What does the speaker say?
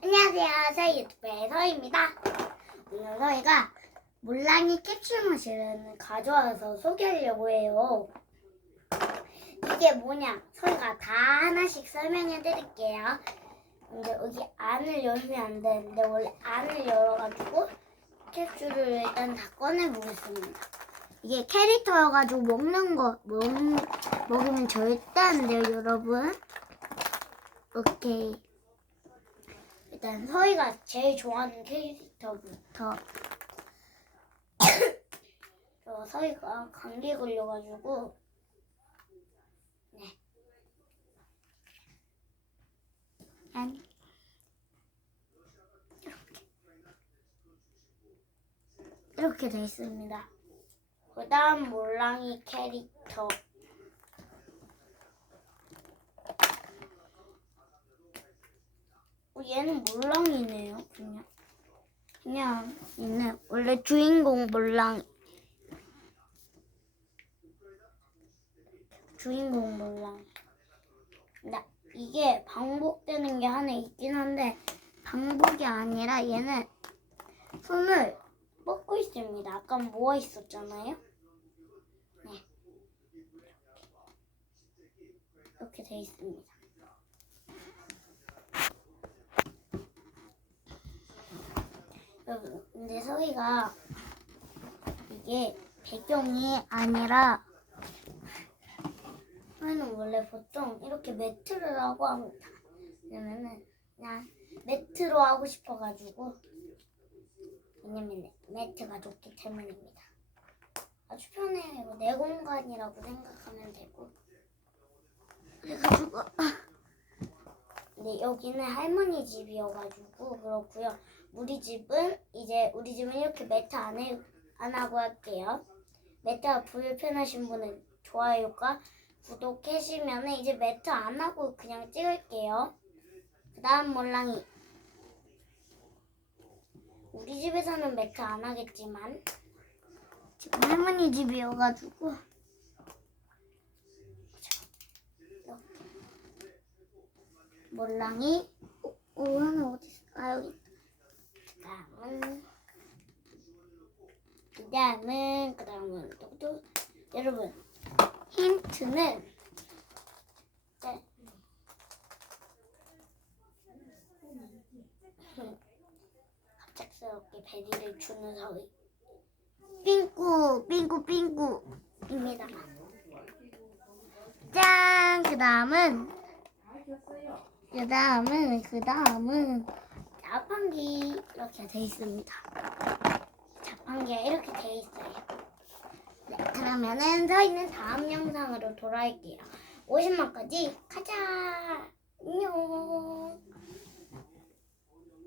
안녕하세요. 저희 유튜브의 서희입니다. 오늘 저희가 몰랑이 캡슐 머신을 가져와서 소개하려고 해요. 이게 뭐냐? 저희가 다 하나씩 설명해 드릴게요. 근데 여기 안을 열면 안 되는데 원래 안을 열어가지고 캡슐을 일단 다 꺼내 보겠습니다. 이게 캐릭터여가지고 먹는 거 먹, 먹으면 절대 안 돼요, 여러분. 오케이. 일단 서희가 제일 좋아하는 캐릭터부터. 저 서희가 감기 걸려가지고. 네. 짠. 이렇게. 이렇게 돼 있습니다. 그다음 몰랑이 캐릭터 어, 얘는 몰랑이네요, 그냥. 그냥 얘는 원래 주인공 몰랑이. 주인공 몰랑이. 근데 이게 반복되는 게 하나 있긴 한데 반복이 아니라 얘는 손을 뻗고 있습니다. 아까 모아 있었잖아요. 네. 이렇게 돼 있습니다. 여러분, 근데 서희가 이게 배경이 아니라 서희는 원래 보통 이렇게 매트를 하고 합니다. 왜냐면은 그냥 매트로 하고 싶어가지고 왜냐면 매트가 좋기 때문입니다. 아주 편해요. 내 공간이라고 생각하면 되고 그래가지고 근데 여기는 할머니 집이어가지고 그렇고요. 우리 집은 이제 우리 집은 이렇게 매트 안, 해, 안 하고 할게요. 매트가 불편하신 분은 좋아요과 구독 해시면 이제 매트 안 하고 그냥 찍을게요. 그 다음 몰랑이. 우리 집에서는 매트 안 하겠지만 지금 할머니 집이어가지고 몰랑이. 어, 어 하나 어디 있어? 아 여기 있다. 다음은 그 다음은 그 다음은 또또 여러분 힌트는 네. 갑작스럽게 베리를 주는 서희 삥꾸 삥꾸 삥꾸입니다. 짠그 다음은 그 다음은 그 다음은 자판기 이렇게 돼 있습니다. 자판기가 이렇게 돼 있어요. 네, 그러면은 서 있는 다음 영상으로 돌아올게요. 50만까지 가자! 안녕!